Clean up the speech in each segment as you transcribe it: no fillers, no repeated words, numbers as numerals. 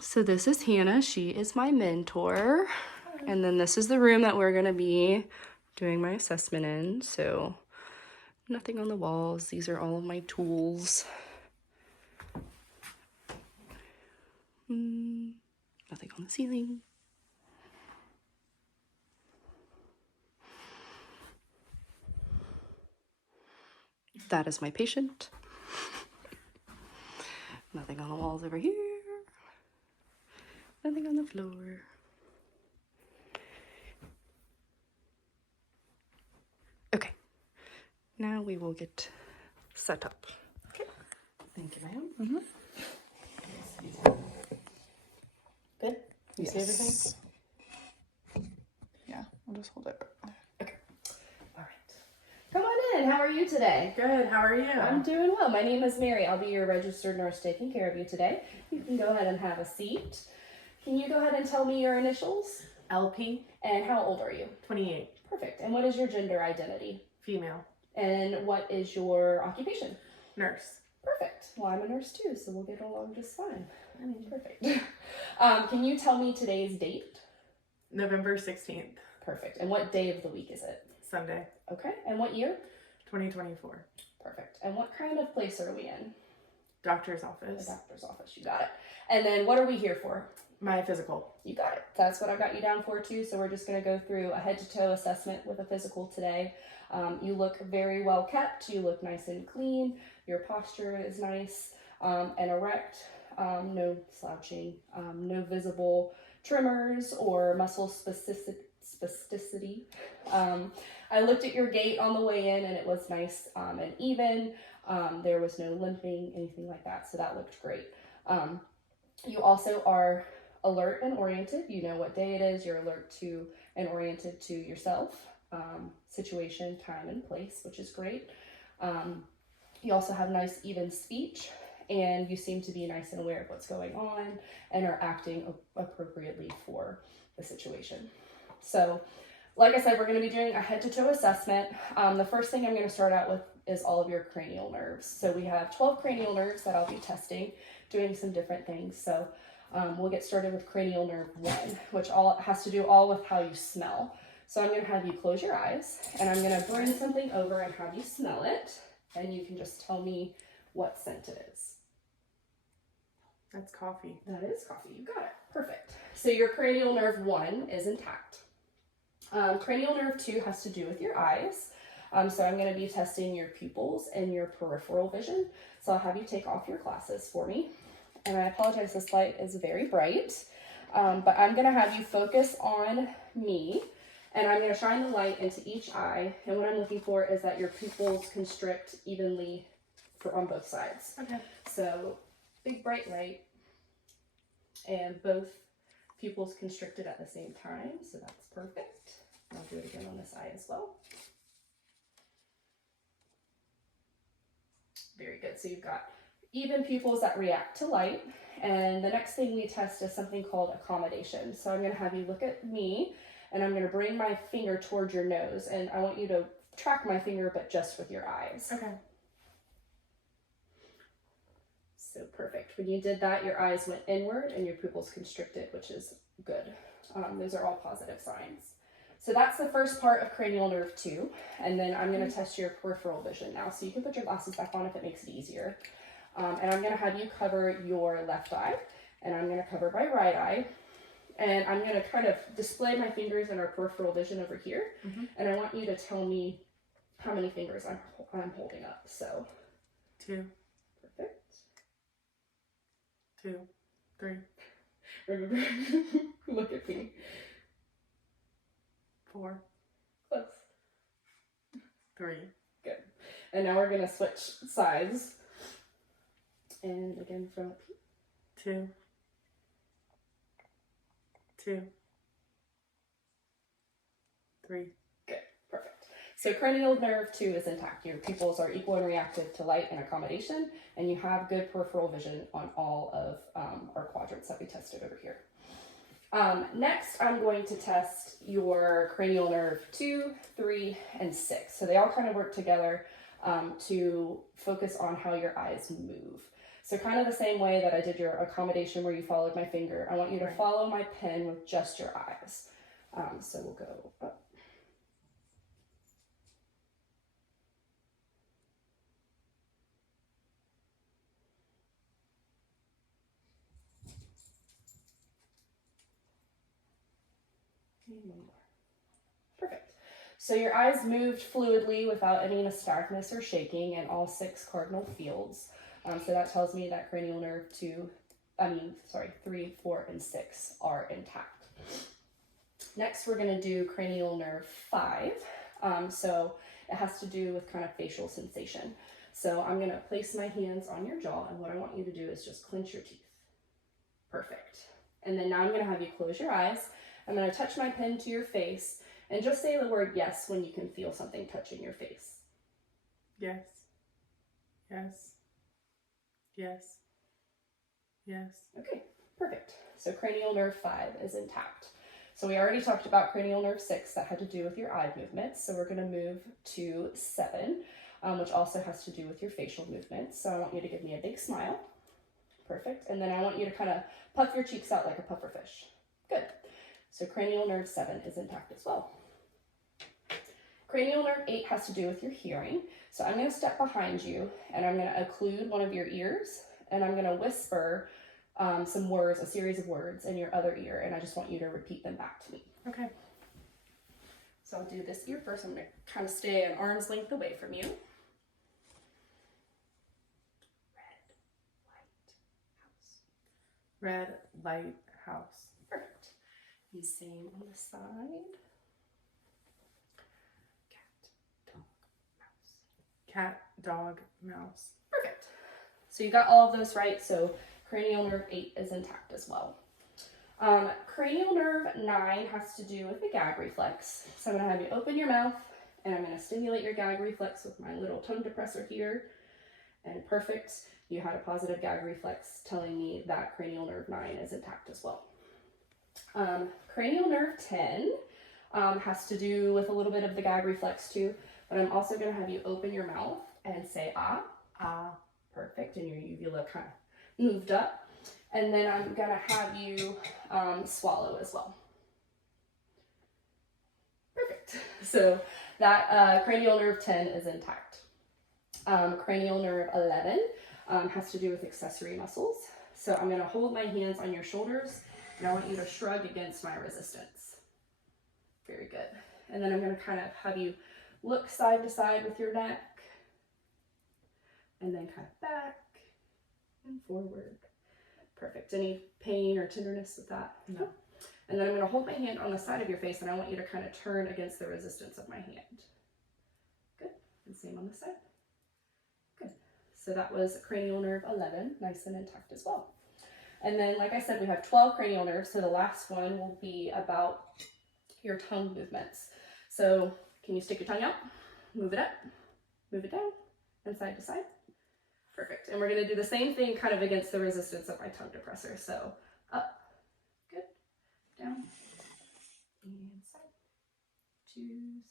So this is Hannah. She is my mentor. And then this is the room that we're going to be doing my assessment in. So nothing on the walls. These are all of my tools. Nothing on the ceiling. That is my patient. Nothing on the walls over here. Nothing on the floor. Okay, now we will get set up. Okay. Thank you, ma'am. Good? You see everything? Yes. Yeah, I'll just hold it. Okay. All right. Come on in. How are you today? Good, how are you? I'm doing well. My name is Mary. I'll be your registered nurse taking care of you today. You can go ahead and have a seat. Can you go ahead and tell me your initials? LP, And how old are you? 28, Perfect. And what is your gender identity? female, And what is your occupation? nurse. Perfect. Well, I'm a nurse too, so we'll get along just fine. Perfect. Can you tell me today's date? November 16th, Perfect. And what day of the week is it? Sunday, Okay. And what year? 2024. Perfect. And what kind of place are we in? Doctor's The office. doctor's office. You got it. And then what are we here for? My physical. You got it. That's what I got you down for too. So we're just going to go through a head to toe assessment with a physical today. You look very well kept. You look nice and clean. Your posture is nice and erect. No slouching. No visible tremors or muscle spasticity. I looked at your gait on the way in and it was nice and even. There was no limping, anything like that. So that looked great. You also are alert and oriented. You know what day it is. You're alert to and oriented to yourself, situation, time, and place, which is great. You also have nice, even speech, and you seem to be nice and aware of what's going on and are acting appropriately for the situation. So, like I said, we're going to be doing a head-to-toe assessment. The first thing I'm going to start out with is all of your cranial nerves. So we have 12 cranial nerves that I'll be testing, doing some different things. So we'll get started with cranial nerve 1, which has to do with how you smell. So I'm going to have you close your eyes, and I'm going to bring something over and have you smell it, and you can just tell me what scent it is. That's coffee. That is coffee. You got it. Perfect. So your cranial nerve 1 is intact. Cranial nerve 2 has to do with your eyes. So I'm going to be testing your pupils and your peripheral vision. So I'll have you take off your glasses for me. And I apologize, this light is very bright. But I'm going to have you focus on me. And I'm going to shine the light into each eye. And what I'm looking for is that your pupils constrict evenly on both sides. Okay. So big bright light. And both pupils constricted at the same time. So that's perfect. I'll do it again on this eye as well. Very good. So you've got even pupils that react to light. And the next thing we test is something called accommodation. So I'm going to have you look at me, and I'm going to bring my finger towards your nose. And I want you to track my finger, but just with your eyes. Okay. So perfect. When you did that, your eyes went inward and your pupils constricted, which is good. Those are all positive signs. So that's the first part of cranial nerve 2. And then I'm going to test your peripheral vision now. So you can put your glasses back on if it makes it easier. And I'm going to have you cover your left eye, and I'm going to cover my right eye. And I'm going to kind of display my fingers in our peripheral vision over here. Mm-hmm. And I want you to tell me how many fingers I'm holding up. So 2, perfect. 2, 3, Remember, look at me. 4, Close. 3. Good. And now we're going to switch sides. And again from 2, 2, 3. Good. Perfect. So cranial nerve 2 is intact. Your pupils are equal and reactive to light and accommodation, and you have good peripheral vision on all of our quadrants that we tested over here. Next, I'm going to test your cranial nerve 2, 3, and 6. So they all kind of work together to focus on how your eyes move. So kind of the same way that I did your accommodation where you followed my finger, I want you to Right. follow my pen with just your eyes. So we'll go up. And one more. Perfect. So your eyes moved fluidly without any nystagmus or shaking in all 6 cardinal fields. So that tells me that cranial nerve 3, 4, and 6 are intact. Next, we're going to do cranial nerve 5. So it has to do with kind of facial sensation. So I'm going to place my hands on your jaw, and what I want you to do is just clench your teeth. Perfect. And then now I'm going to have you close your eyes. I'm going to touch my pen to your face, and just say the word yes when you can feel something touching your face. Yes. Yes. Yes. Yes. Okay, perfect. So cranial nerve 5 is intact. So we already talked about cranial nerve 6 that had to do with your eye movements. So we're going to move to 7, which also has to do with your facial movements. So I want you to give me a big smile. Perfect. And then I want you to kind of puff your cheeks out like a puffer fish. Good. So cranial nerve 7 is intact as well. Cranial nerve 8 has to do with your hearing. So I'm going to step behind you, and I'm going to occlude one of your ears, and I'm going to whisper some words, a series of words in your other ear, and I just want you to repeat them back to me. Okay. So I'll do this ear first. I'm going to kind of stay an arm's length away from you. Red light house. Perfect. And same on the side. Cat, dog, mouse. Perfect. So you got all of those right. So cranial nerve 8 is intact as well. Cranial nerve 9 has to do with the gag reflex. So I'm going to have you open your mouth, and I'm going to stimulate your gag reflex with my little tongue depressor here. And perfect. You had a positive gag reflex telling me that cranial nerve 9 is intact as well. Cranial nerve 10 has to do with a little bit of the gag reflex too, but I'm also going to have you open your mouth and say ah, ah, perfect, and your uvula kind of moved up. And then I'm going to have you swallow as well. Perfect. So that cranial nerve 10 is intact. Cranial nerve 11 has to do with accessory muscles. So I'm going to hold my hands on your shoulders, and I want you to shrug against my resistance. Very good. And then I'm going to kind of have you look side to side with your neck, and then kind of back and forward. Perfect. Any pain or tenderness with that? No. And then I'm going to hold my hand on the side of your face, and I want you to kind of turn against the resistance of my hand. Good. And same on the side. Good. So that was cranial nerve 11, nice and intact as well. And then, like I said, we have 12 cranial nerves, so the last one will be about your tongue movements. So can you stick your tongue out? Move it up, move it down, and side to side. Perfect. And we're going to do the same thing kind of against the resistance of my tongue depressor. So up, good, down, and side, to side.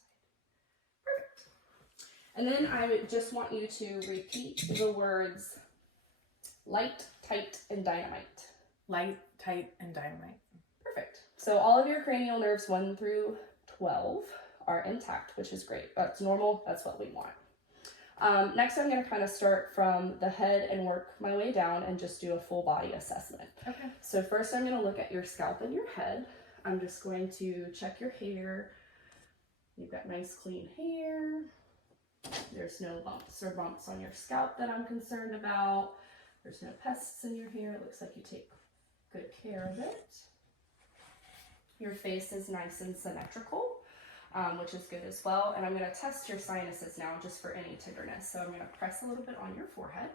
Perfect. And then I would just want you to repeat the words light, tight, and dynamite. Light, tight, and dynamite. Perfect. So all of your cranial nerves 1 through 12 are intact, which is great. That's normal. That's what we want. Next, I'm going to kind of start from the head and work my way down and just do a full body assessment. Okay. So first, I'm going to look at your scalp and your head. I'm just going to check your hair. You've got nice clean hair. There's no lumps or bumps on your scalp that I'm concerned about. There's no pests in your hair. It looks like you take good care of it. Your face is nice and symmetrical, which is good as well. And I'm going to test your sinuses now just for any tenderness. So I'm going to press a little bit on your forehead.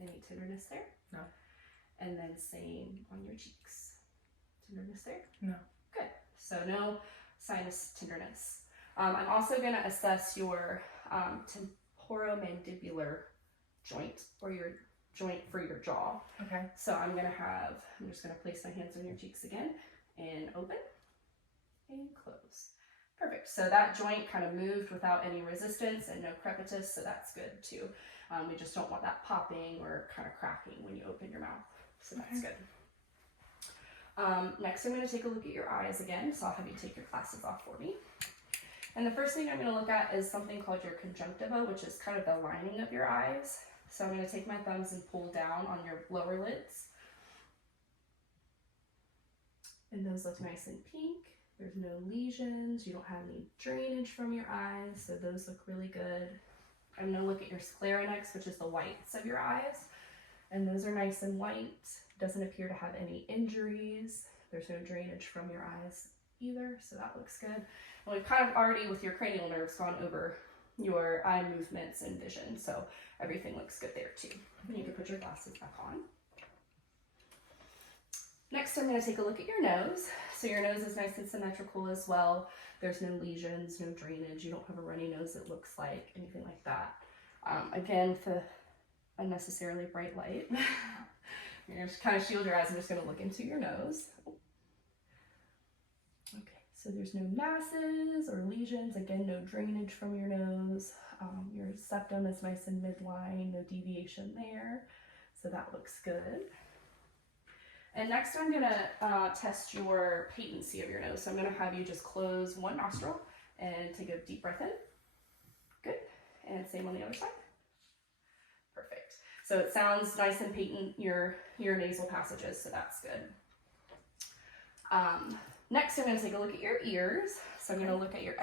Any tenderness there? No. And then same on your cheeks. Tenderness there? No. Good. So no sinus tenderness. I'm also going to assess your temporomandibular joint, or your joint for your jaw. Okay. So I'm just going to place my hands on your cheeks again and open and close. Perfect. So that joint kind of moved without any resistance and no crepitus, so that's good too. We just don't want that popping or kind of cracking when you open your mouth, so that's good. Next, I'm going to take a look at your eyes again, so I'll have you take your glasses off for me. And the first thing I'm going to look at is something called your conjunctiva, which is kind of the lining of your eyes. So I'm going to take my thumbs and pull down on your lower lids. And those look nice and pink. There's no lesions. You don't have any drainage from your eyes, so those look really good. I'm going to look at your sclera next, which is the whites of your eyes. And those are nice and white. Doesn't appear to have any injuries. There's no drainage from your eyes either, so that looks good. Well, we've kind of already, with your cranial nerves, gone over your eye movements and vision, so everything looks good there too. And you can put your glasses back on. Next, I'm going to take a look at your nose. So your nose is nice and symmetrical as well. There's no lesions, no drainage. You don't have a runny nose, it looks like, anything like that. Again, with the unnecessarily bright light, you're going to kind of shield your eyes. I'm just going to look into your nose. Okay, so there's no masses or lesions. Again, no drainage from your nose. Your septum is nice and midline, no deviation there. So that looks good. And next I'm going to test your patency of your nose. So I'm going to have you just close one nostril and take a deep breath in. Good. And same on the other side. Perfect. So it sounds nice and patent, your nasal passages, so that's good. Next I'm going to take a look at your ears. So I'm going to look at your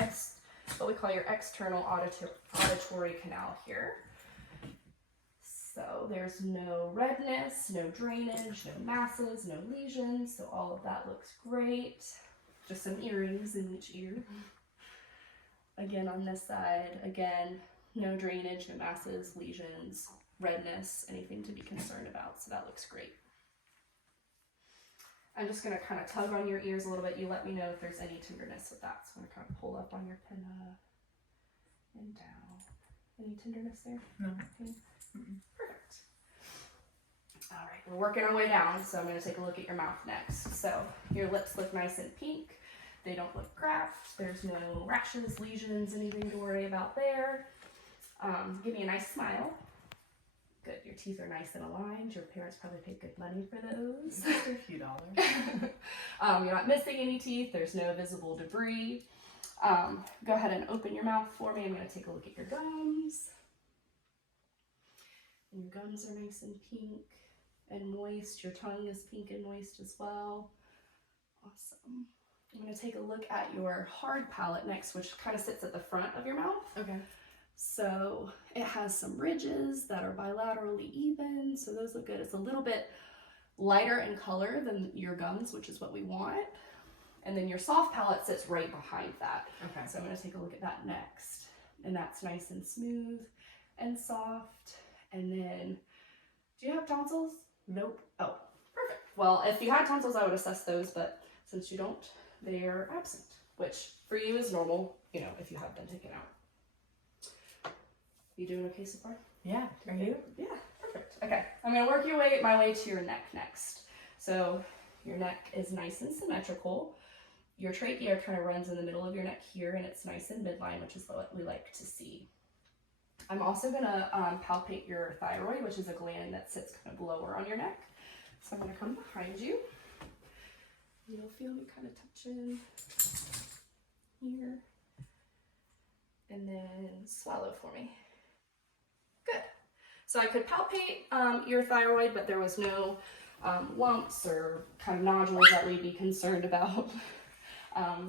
what we call your external auditory canal here. So there's no redness, no drainage, no masses, no lesions. So all of that looks great. Just some earrings in each ear. Again, on this side, again, no drainage, no masses, lesions, redness, anything to be concerned about. So that looks great. I'm just going to kind of tug on your ears a little bit. You let me know if there's any tenderness with that. So I'm going to kind of pull up on your pinna and down. Any tenderness there? No. Okay. Perfect. All right, we're working our way down, so I'm going to take a look at your mouth next. So your lips look nice and pink. They don't look cracked. There's no rashes, lesions, anything to worry about there. Give me a nice smile. Good, your teeth are nice and aligned. Your parents probably paid good money for those. Just a few dollars. You're not missing any teeth. There's no visible debris. Go ahead and open your mouth for me. I'm going to take a look at your gums. And your gums are nice and pink and moist. Your tongue is pink and moist as well. Awesome. I'm going to take a look at your hard palate next, which kind of sits at the front of your mouth. Okay. So it has some ridges that are bilaterally even, so those look good. It's a little bit lighter in color than your gums, which is what we want. And then your soft palate sits right behind that. Okay. So I'm going to take a look at that next. And that's nice and smooth and soft. And then, do you have tonsils? Nope. Oh, perfect. Well, if you had tonsils, I would assess those, but since you don't, they are absent, which for you is normal, you know, if you have them taken out. You doing okay so far? Yeah. Are you? Yeah, perfect. Okay, I'm going to work my way to your neck next. So your neck is nice and symmetrical. Your trachea kind of runs in the middle of your neck here, and it's nice and midline, which is what we like to see. I'm also going to palpate your thyroid, which is a gland that sits kind of lower on your neck. So I'm going to come behind you. You'll feel me kind of touching here. And then swallow for me. Good. So I could palpate your thyroid, but there was no lumps or kind of nodules that we'd be concerned about.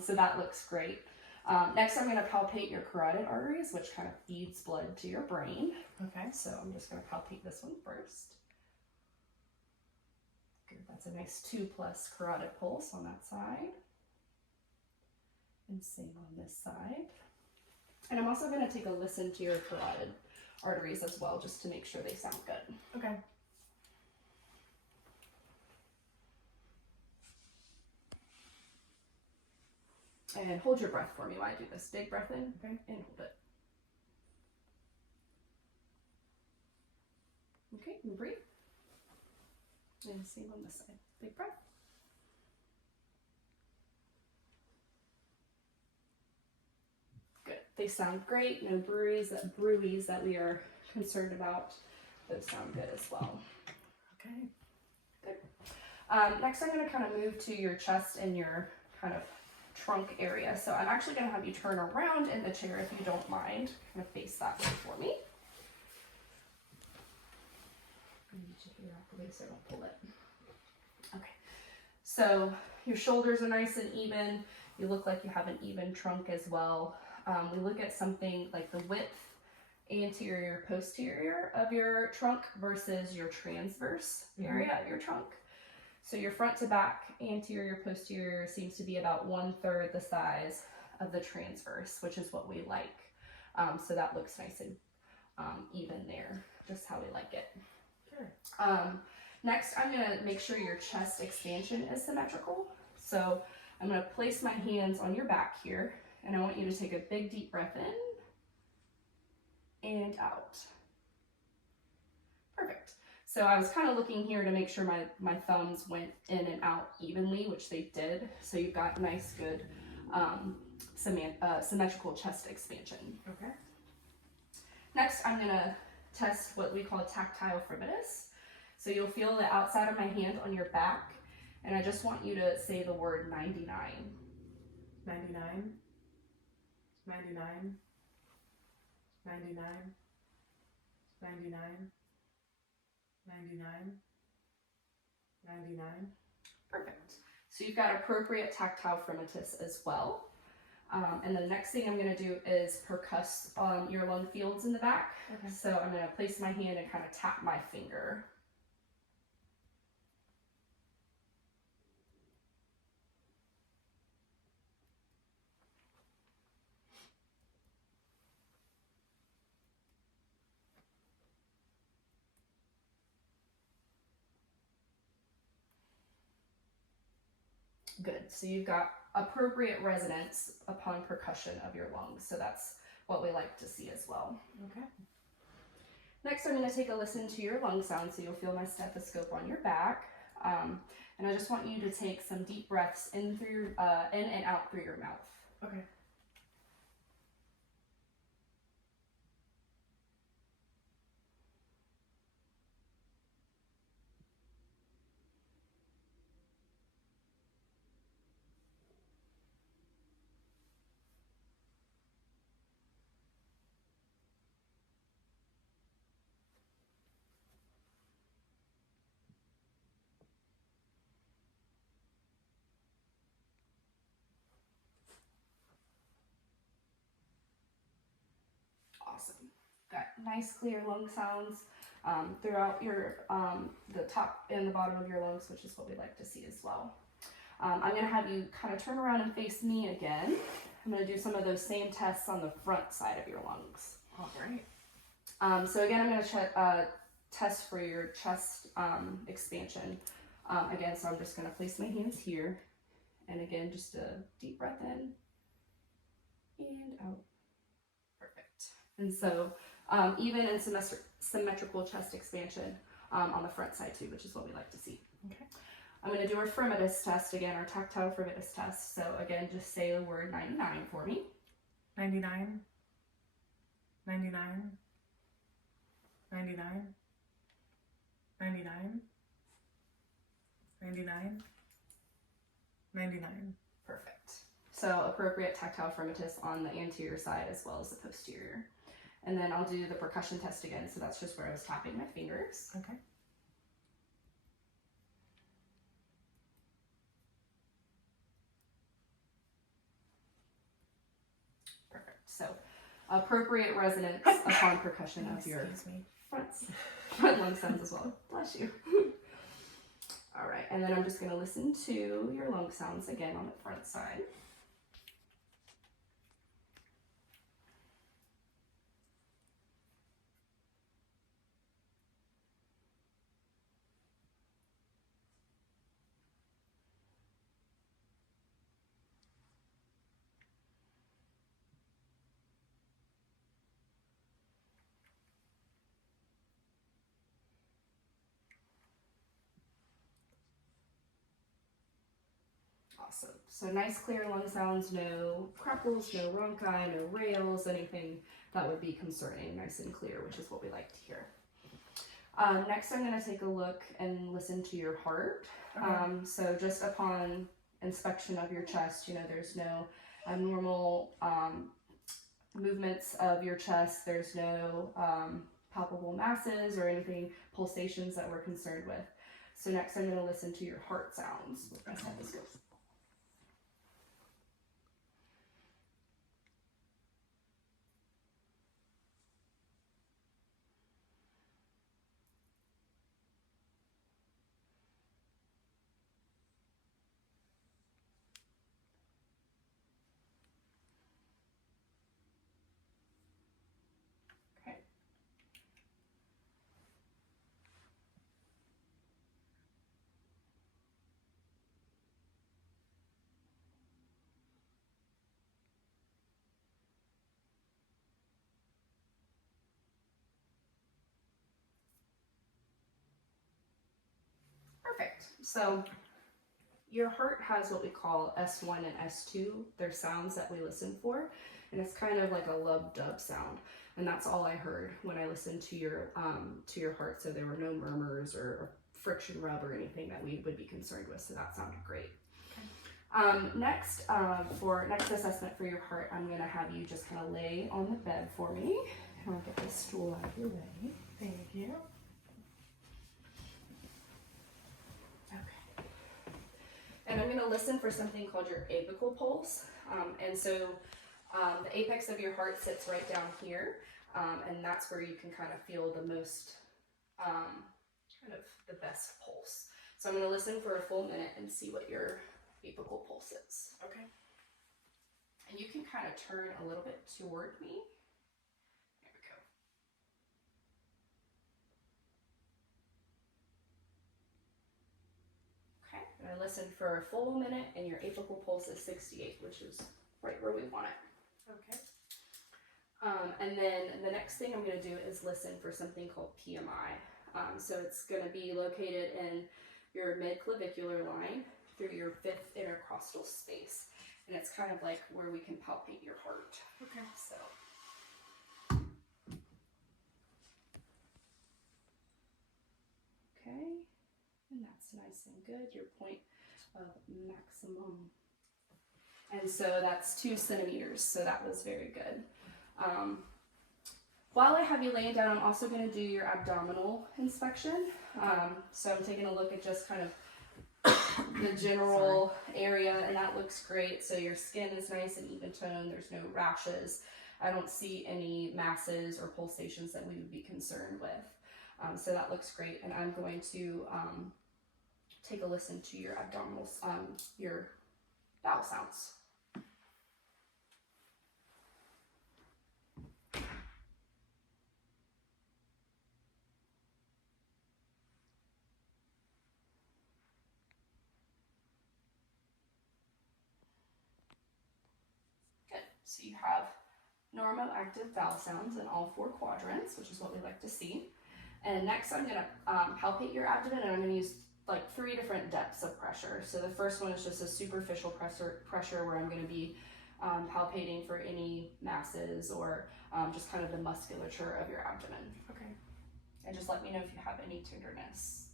So that looks great. Next, I'm going to palpate your carotid arteries, which kind of feeds blood to your brain. Okay. So I'm just going to palpate this one first. Good. That's a nice 2+ carotid pulse on that side. And same on this side. And I'm also going to take a listen to your carotid arteries as well, just to make sure they sound good. Okay. And hold your breath for me while I do this. Big breath in, Okay. and hold it. Okay, and breathe. And same on this side. Big breath. They sound great. No bruises that we are concerned about. Those sound good as well. Okay. Good. Next, I'm going to kind of move to your chest and your kind of trunk area. So I'm actually going to have you turn around in the chair if you don't mind. Kind of face that way for me. I need you here out the way so I don't pull it. Okay. So your shoulders are nice and even. You look like you have an even trunk as well. We look at something like the width, anterior, posterior of your trunk versus your transverse area of your trunk. So your front to back, anterior, posterior seems to be about 1/3 the size of the transverse, which is what we like. So that looks nice and even there, just how we like it. Sure. Next, I'm going to make sure your chest expansion is symmetrical. So I'm going to place my hands on your back here, and I want you to take a big deep breath in and out. Perfect. So I was kind of looking here to make sure my thumbs went in and out evenly, which they did. So you've got nice, good symmetrical chest expansion. Okay. Next, I'm going to test what we call tactile fremitus. So you'll feel the outside of my hand on your back, and I just want you to say the word 99. 99. 99. 99. 99. 99. 99. Perfect. So you've got appropriate tactile fremitus as well. And the next thing I'm going to do is percuss on your lung fields in the back. Okay. So I'm going to place my hand and kind of tap my finger. Good. So you've got appropriate resonance upon percussion of your lungs. So that's what we like to see as well. Okay. Next, I'm going to take a listen to your lung sound. So you'll feel my stethoscope on your back. And I just want you to take some deep breaths in and out through your mouth. Okay. Awesome. Got nice clear lung sounds throughout your the top and the bottom of your lungs, which is what we like to see as well. I'm going to have you kind of turn around and face me again. I'm going to do some of those same tests on the front side of your lungs. All right. So again, I'm going to test for your chest expansion. Again, so I'm just going to place my hands here. And again, just a deep breath in and out. Perfect. And so even in symmetrical chest expansion on the front side too, which is what we like to see. Okay. I'm going to do our fremitus test again, our tactile fremitus test. So again, just say the word 99 for me. 99. 99. 99. 99. 99. 99. Perfect. So appropriate tactile fremitus on the anterior side as well as the posterior. And then I'll do the percussion test again. So that's just where I was tapping my fingers. Okay. Perfect. So appropriate resonance upon percussion of your front lung sounds as well. Bless you. All right, and then I'm just going to listen to your lung sounds again on the front side. Awesome. So nice clear lung sounds, no crackles, no rhonchi, no rales, anything that would be concerning, nice and clear, which is what we like to hear. Next, I'm going to take a look and listen to your heart. Okay. So just upon inspection of your chest, you know, there's no abnormal movements of your chest. There's no palpable masses or anything, pulsations that we're concerned with. So next, I'm going to listen to your heart sounds with my stethoscope. Okay. Perfect. So your heart has what we call S1 and S2. They're sounds that we listen for, and it's kind of like a lub-dub sound. And that's all I heard when I listened to your heart. So there were no murmurs or friction rub or anything that we would be concerned with. So that sounded great. Next, for next assessment for your heart, I'm going to have you just kind of lay on the bed for me. And I'll get this stool out of your way. Thank you. Okay. And I'm going to listen for something called your apical pulse. And so the apex of your heart sits right down here. And that's where you can kind of feel the most, kind of the best pulse. So I'm going to listen for a full minute and see what your apical pulse is. Okay. And you can kind of turn a little bit toward me. There we go. Okay, and I listened for a full minute and your apical pulse is 68, which is right where we want it. Okay. And then the next thing I'm going to do is listen for something called PMI. So it's going to be located in your mid-clavicular line through your 5th intercostal space. And it's kind of like where we can palpate your heart. Okay. So. Okay. And that's nice and good. Your point of maximum. And so that's 2 centimeters. So that was very good. While I have you laying down, I'm also going to do your abdominal inspection. So I'm taking a look at just kind of the general area, and that looks great. So your skin is nice and even toned. There's no rashes. I don't see any masses or pulsations that we would be concerned with. So that looks great. And I'm going to take a listen to your abdominal, your bowel sounds. So you have normoactive bowel sounds in all 4 quadrants, which is what we like to see. And next I'm going to palpate your abdomen, and I'm going to use like 3 different depths of pressure. So the first one is just a superficial pressure where I'm going to be palpating for any masses or just kind of the musculature of your abdomen. Okay. And just let me know if you have any tenderness.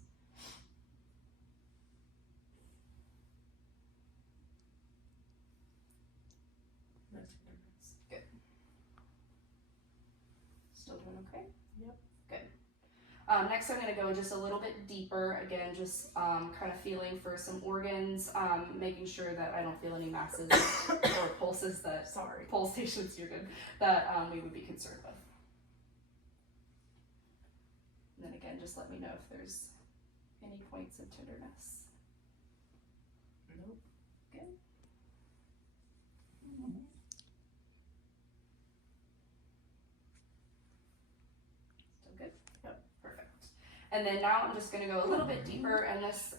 Good. Still doing okay? Yep. Good. Next, I'm going to go just a little bit deeper. Again, just kind of feeling for some organs, making sure that I don't feel any masses or pulses that, pulsations, you're good, that we would be concerned with. And then again, just let me know if there's any points of tenderness. Nope. Good. Still good? Yep. Perfect. And then now I'm just going to go a little bit deeper, and this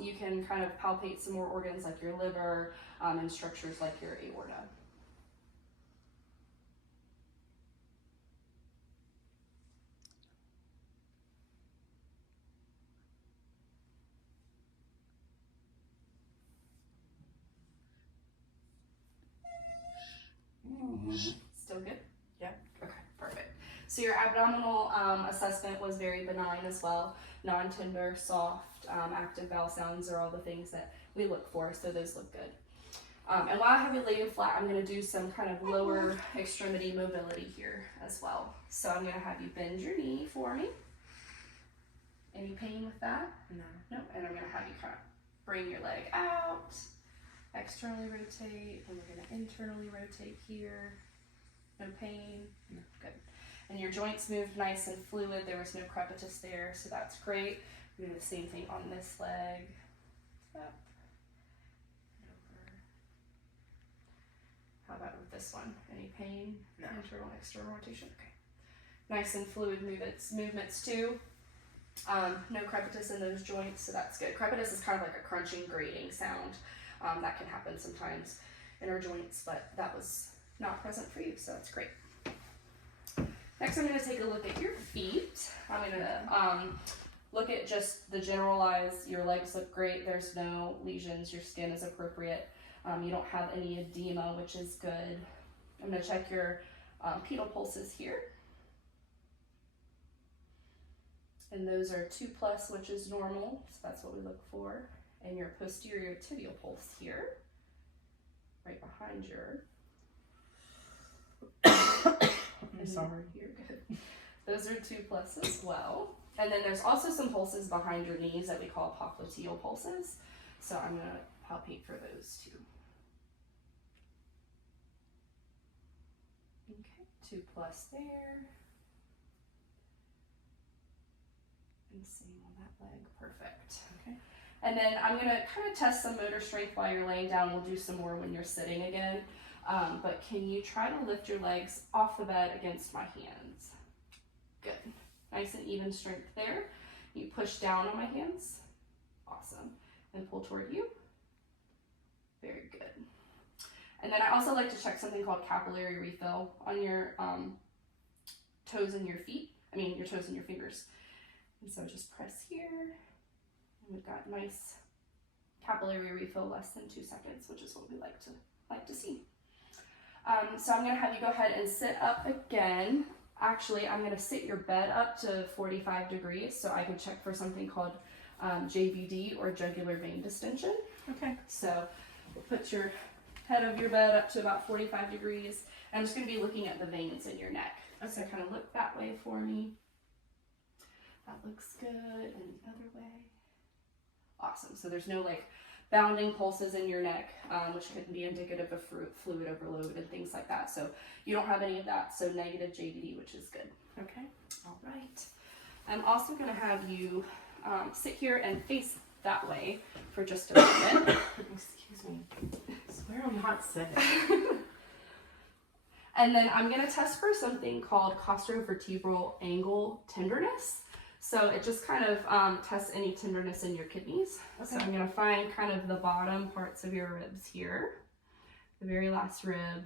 you can kind of palpate some more organs like your liver and structures like your aorta. Still good? Yeah. Okay, perfect. So your abdominal assessment was very benign as well. Non-tender, soft, active bowel sounds are all the things that we look for, so those look good. And while I have you laying flat, I'm going to do some kind of lower extremity mobility here as well. So I'm going to have you bend your knee for me. Any pain with that? No. Nope. And I'm going to have you kind of bring your leg out, externally rotate, and we're going to internally rotate here. No pain? No. Good. And your joints moved nice and fluid. There was no crepitus there, so that's great. We're doing the same thing on this leg. Up. Over. How about with this one? Any pain? No. Internal, external rotation? Okay. Nice and fluid movements too. No crepitus in those joints, so that's good. Crepitus is kind of like a crunching, grating sound. That can happen sometimes in our joints, but that was not present for you, so that's great. Next, I'm going to take a look at your feet. I'm going to look at just the generalized. Your legs look great. There's no lesions. Your skin is appropriate. You don't have any edema, which is good. I'm going to check your pedal pulses here. And those are 2+, which is normal, so that's what we look for. And your posterior tibial pulse here, right behind your... I'm sorry. You're good. Those are 2+ as well. And then there's also some pulses behind your knees that we call popliteal pulses. So I'm going to palpate for those too. Okay, 2+ there. And same on that leg, perfect. Okay. And then I'm gonna kind of test some motor strength while you're laying down. We'll do some more when you're sitting again. But can you try to lift your legs off the bed against my hands? Good. Nice and even strength there. You push down on my hands. Awesome. And pull toward you. Very good. And then I also like to check something called capillary refill on your toes and your feet. Your toes and your fingers. And so just press here, and we've got nice capillary refill less than 2 seconds, which is what we like to see. So I'm going to have you go ahead and sit up again. Actually, I'm going to sit your bed up to 45 degrees so I can check for something called JVD or jugular vein distension. Okay. So we'll put your head of your bed up to about 45 degrees. I'm just going to be looking at the veins in your neck. Okay. So kind of look that way for me. That looks good, and the other way. Awesome. So there's no like bounding pulses in your neck, which could be indicative of fluid overload and things like that. So you don't have any of that. So negative JVD, which is good. Okay. All right. I'm also going to have you sit here and face that way for just a moment. Excuse me. I swear I'm not sick. And then I'm going to test for something called costovertebral angle tenderness. So it just kind of tests any tenderness in your kidneys. Okay. So I'm going to find kind of the bottom parts of your ribs here, the very last rib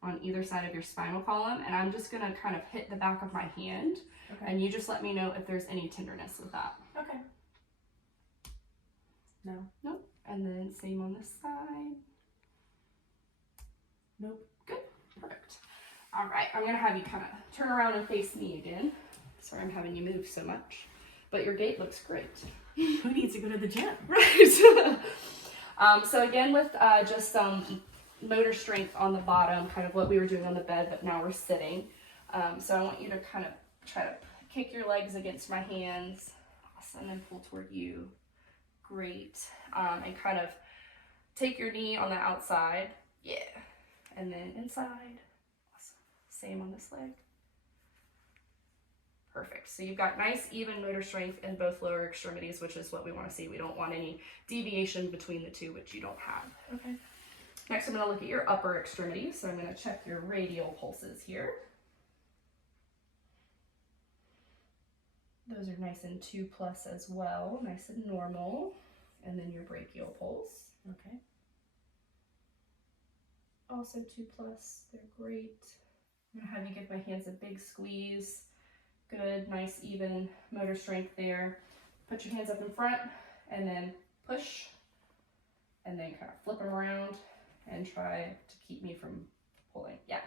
on either side of your spinal column. And I'm just going to kind of hit the back of my hand. Okay. And you just let me know if there's any tenderness with that. Okay. No. Nope. And then same on this side. Nope. Good. Perfect. All right. I'm going to have you kind of turn around and face me again. Sorry, I'm having you move so much, but your gait looks great. Who needs to go to the gym? Right. So again, with just some motor strength on the bottom, kind of what we were doing on the bed, but now we're sitting. So I want you to kind of try to kick your legs against my hands. Awesome. And pull toward you. Great. And kind of take your knee on the outside. Yeah. And then inside. Awesome. Same on this leg. Perfect. So you've got nice, even motor strength in both lower extremities, which is what we want to see. We don't want any deviation between the two, which you don't have. Okay. Next, I'm going to look at your upper extremities. So I'm going to check your radial pulses here. Those are nice and 2+ as well, nice and normal. And then your brachial pulse. Okay. Also 2+, they're great. I'm going to have you give my hands a big squeeze. Good, nice, even motor strength there. Put your hands up in front and then push and then kind of flip them around and try to keep me from pulling. Yeah,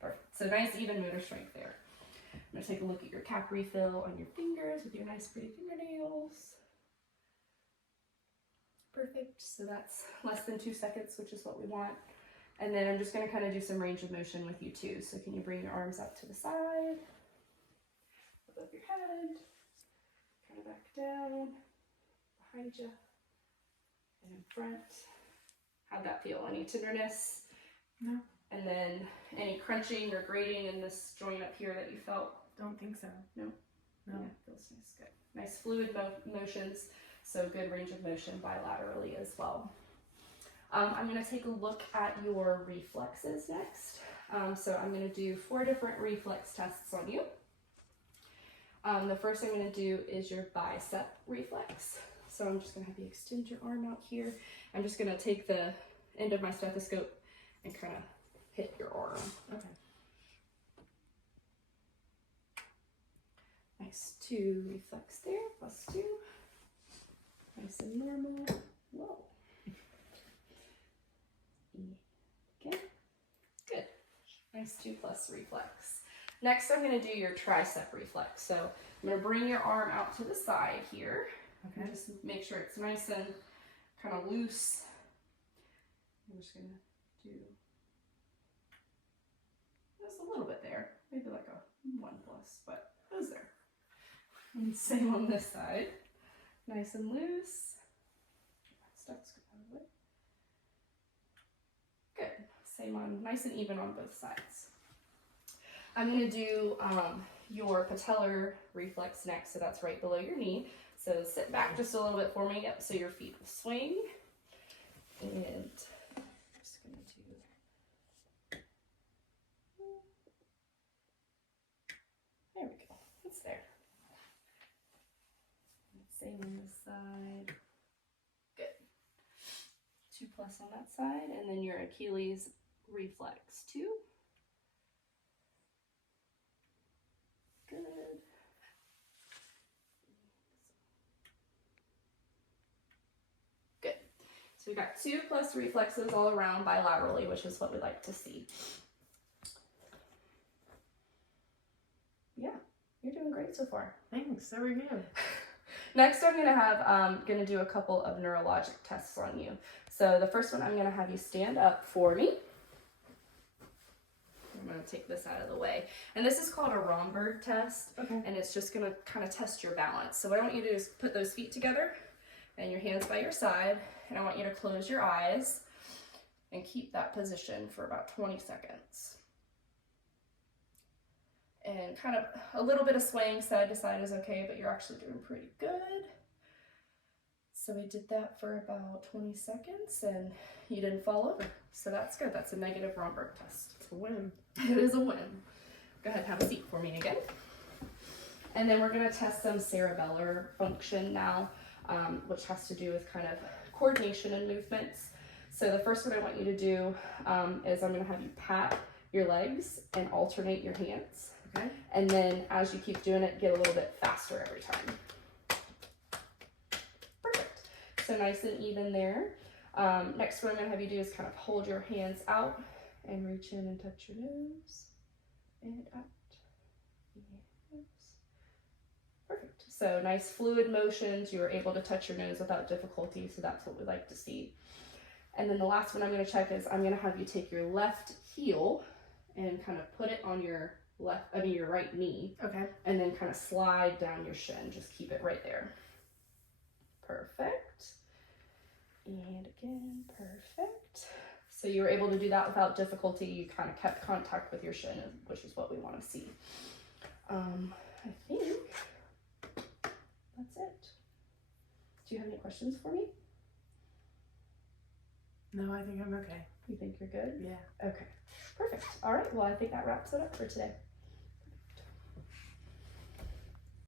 perfect. So nice even motor strength there. I'm gonna take a look at your cap refill on your fingers with your nice pretty fingernails. Perfect, so that's less than 2 seconds, which is what we want. And then I'm just gonna kind of do some range of motion with you too. So can you bring your arms out to the side, above your head, kind of back down, behind you, and in front. How'd that feel? Any tenderness? No. And then any crunching or grating in this joint up here that you felt? Don't think so. No? No. Yeah, feels nice, good. Nice fluid motions, so good range of motion bilaterally as well. I'm going to take a look at your reflexes next. So I'm going to do 4 different reflex tests on you. The first I'm going to do is your bicep reflex. So I'm just going to have you extend your arm out here. I'm just going to take the end of my stethoscope and kind of hit your arm. Okay. Nice, 2 reflex there, +2. Nice and normal. Whoa. Okay, good. Nice 2+ reflex. Next, I'm going to do your tricep reflex. So I'm going to bring your arm out to the side here. Okay. And just make sure it's nice and kind of loose. I'm just going to do just a little bit there, maybe like a 1+, but it was there. And same on this side. Nice and loose. Stuff's out of the way. Good. Same on, nice and even on both sides. I'm going to do your patellar reflex next, so that's right below your knee. So sit back just a little bit for me, yep, so your feet will swing. And I'm just going to do, there we go, it's there. Same on this side. Good. 2+ on that side, and then your Achilles reflex 2. Good. Good. So we've got 2+ reflexes all around bilaterally, which is what we like to see. Yeah, you're doing great so far. Thanks. There we go. Next, I'm gonna do a couple of neurologic tests on you. So the first one, I'm gonna have you stand up for me. I'm gonna take this out of the way. And this is called a Romberg test. Okay. And it's just gonna kind of test your balance. So what I want you to do is put those feet together and your hands by your side. And I want you to close your eyes and keep that position for about 20 seconds. And kind of a little bit of swaying side to side is okay, but you're actually doing pretty good. So we did that for about 20 seconds and you didn't fall over. So that's good. That's a negative Romberg test. It's a win. It is a win. Go ahead, have a seat for me again. And then we're going to test some cerebellar function now, which has to do with kind of coordination and movements. So the first one I want you to do is I'm going to have you pat your legs and alternate your hands. Okay. And then as you keep doing it, get a little bit faster every time. Perfect. So nice and even there. Next, what I'm going to have you do is kind of hold your hands out and reach in and touch your nose and out. Yes. Perfect. So nice fluid motions. You were able to touch your nose without difficulty, so that's what we like to see. And then the last one I'm going to check is I'm going to have you take your left heel and kind of put it on your your right knee. Okay. And then kind of slide down your shin. Just keep it right there. Perfect. And again, perfect. So you were able to do that without difficulty. You kind of kept contact with your shin, which is what we want to see. I think that's it. Do you have any questions for me? No, I think I'm okay. You think you're good? Yeah. Okay. Perfect. All right. Well, I think that wraps it up for today.